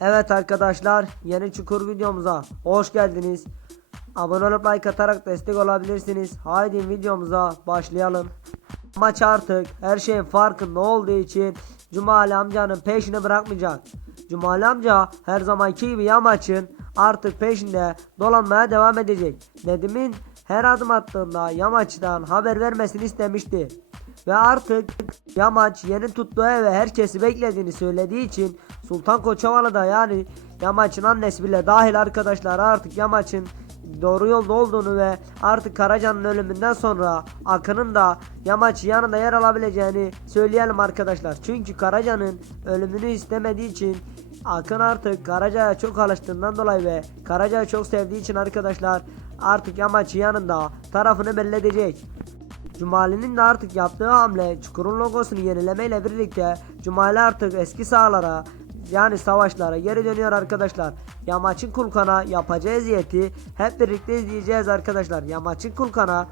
Evet arkadaşlar yeni çukur videomuza hoş geldiniz. Abone olup like atarak destek olabilirsiniz. Haydi videomuza başlayalım. Maç artık her şeyin farkında olduğu için Cumali amcanın peşini bırakmayacak. Cumali amca her zamanki gibi yamaçın artık peşinde dolanmaya devam edecek. Nedim'in her adım attığında yamaçtan haber vermesini istemişti. Ve artık Yamaç yeni tuttuğu eve herkesi beklediğini söylediği için Sultan Koçovalı da yani Yamaç'ın annesi bile dahil arkadaşlar artık Yamaç'ın doğru yolda olduğunu ve artık Karaca'nın ölümünden sonra Akın'ın da Yamaç'ın yanında yer alabileceğini söyleyelim arkadaşlar. Çünkü Karaca'nın ölümünü istemediği için Akın artık Karaca'ya çok alıştığından dolayı ve Karaca'yı çok sevdiği için arkadaşlar artık Yamaç'ın yanında tarafını belli edecek. Cumali'nin de artık yaptığı hamle Çukur'un logosunu yenilemeyle birlikte Cumali artık eski sahalara yani savaşlara geri dönüyor arkadaşlar. Yamaç'ın Kulkan'a yapacağı eziyeti hep birlikte izleyeceğiz arkadaşlar. Yamaç'ın Kulkan'a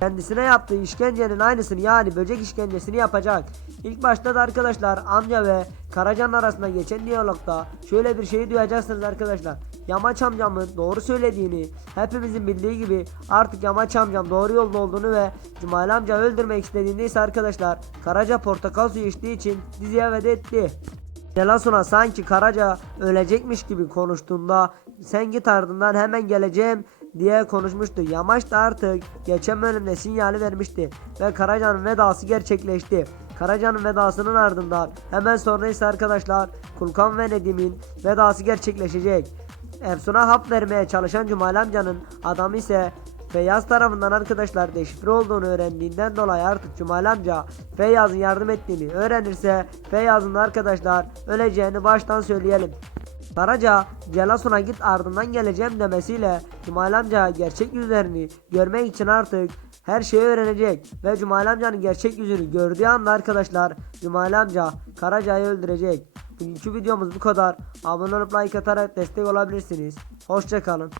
kendisine yaptığı işkencenin aynısını yani böcek işkencesini yapacak. İlk başta da arkadaşlar amca ve Karacan arasında geçen diyalogda şöyle bir şeyi duyacaksınız arkadaşlar. Yamaç amcamın doğru söylediğini hepimizin bildiği gibi artık Yamaç amcam doğru yolda olduğunu ve Cumali amca öldürmek istediğini ise arkadaşlar Karaca portakal suyu içtiği için diziye veda etti. Yalan sonra sanki Karaca ölecekmiş gibi konuştuğunda sen git ardından hemen geleceğim diye konuşmuştu. Yamaç da artık geçen bölümde sinyali vermişti ve Karaca'nın vedası gerçekleşti. Karaca'nın vedasının ardından hemen sonra ise arkadaşlar Kulkan ve Nedim'in vedası gerçekleşecek. Efsun'a hap vermeye çalışan Cumali amcanın adamı ise Feyyaz tarafından arkadaşlar deşifre olduğunu öğrendiğinden dolayı artık Cumali amca Feyyaz'ın yardım ettiğini öğrenirse Feyyaz'ın arkadaşlar öleceğini baştan söyleyelim. Karaca Celason'a git ardından geleceğim demesiyle Cumali amca gerçek yüzlerini görmek için artık her şeyi öğrenecek ve Cumali amcanın gerçek yüzünü gördüğü anda arkadaşlar Cumali amca Karaca'yı öldürecek. Bugünkü videomuz bu kadar. Abone olup like atarak destek olabilirsiniz. Hoşçakalın.